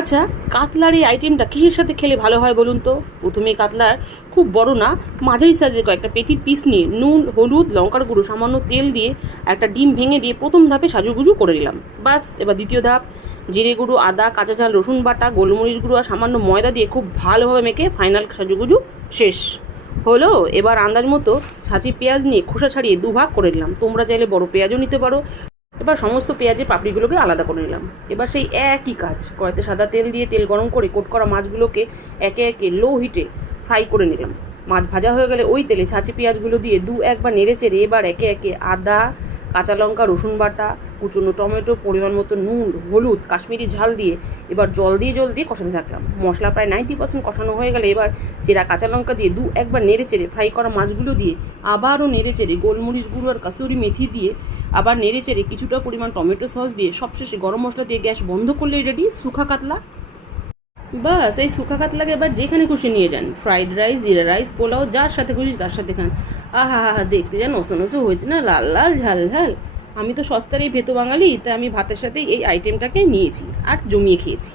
আচ্ছা কাতলার এই আইটেমটা কিসের সাথে খেলে ভালো হয় বলুন তো? প্রথমে কাতলার খুব বড় না, মাঝারি সাইজের কয়েকটা পেটির পিস নিয়ে নুন, হলুদ, লঙ্কার গুঁড়ো, সামান্য তেল দিয়ে একটা ডিম ভেঙে দিয়ে প্রথম ধাপে সাজুগুজু করে নিলাম। বাস, এবার দ্বিতীয় ধাপ, জিরে গুঁড়ো, আদা, কাঁচা ঝাল, রসুন বাটা, গোলমরিচ গুঁড়ো আর সামান্য ময়দা দিয়ে খুব ভালোভাবে মেখে ফাইনাল সাজুগুজু শেষ। হলো, এবার আন্দাজ মতো ছাঁচি পেঁয়াজ নিয়ে খোসা ছাড়িয়ে দুভাগ করে নিলাম। তোমরা চাইলে বড় পেঁয়াজও নিতে পারো এবার সমস্ত পেঁয়াজের পাপড়িগুলোকে আলাদা করে নিলাম। এবার সেই একই কাজ, কড়াইতে সাদা তেল দিয়ে তেল গরম করে কোট করা মাছগুলোকে একে একে লো হিটে ফ্রাই করে নিলাম। মাছ ভাজা হয়ে গেলে ওই তেলে ছাঁচে পেঁয়াজগুলো দিয়ে দু একবার নেড়ে চেড়ে এবার একে একে আদা, কাঁচা লঙ্কা, রসুন বাটা, কুচনো টমেটো, পরিমাণ মতো নুন, হলুদ, কাশ্মীরি ঝাল দিয়ে এবার জল দিয়ে জল দিয়ে কষাতে থাকলাম। মশলা প্রায় নাইনটি পার্সেন্ট কষানো হয়ে গেলে এবার চেরা কাঁচা লঙ্কা দিয়ে দু একবার নেড়ে চেড়ে ফ্রাই করা মাছগুলো দিয়ে আবারও নেড়ে চেড়ে গোলমরিচ গুঁড়ো আর কাসুরি মেথি দিয়ে আবার নেড়ে চেড়ে কিছুটা পরিমাণ টমেটো সস দিয়ে সবশেষে গরম মশলা দিয়ে গ্যাস বন্ধ করলে রেডি সুখা কাতলা। বাস, এই সুখা কাতলাকে এবার যেখানে খুশি নিয়ে যান। Fried rice jeera rice pulao, যার সাথে খুশি তার সাথে খান। আহা, হা হা, দেখতে যান নসো নসো হয়েছে না, লাল লাল, ঝাল ঝাল। আমি তো সস্তার এই ভেতো বাঙালি, তাই আমি ভাতের সাথে এই আইটেমটাকে নিয়েছি আর জমিয়ে খেয়েছি।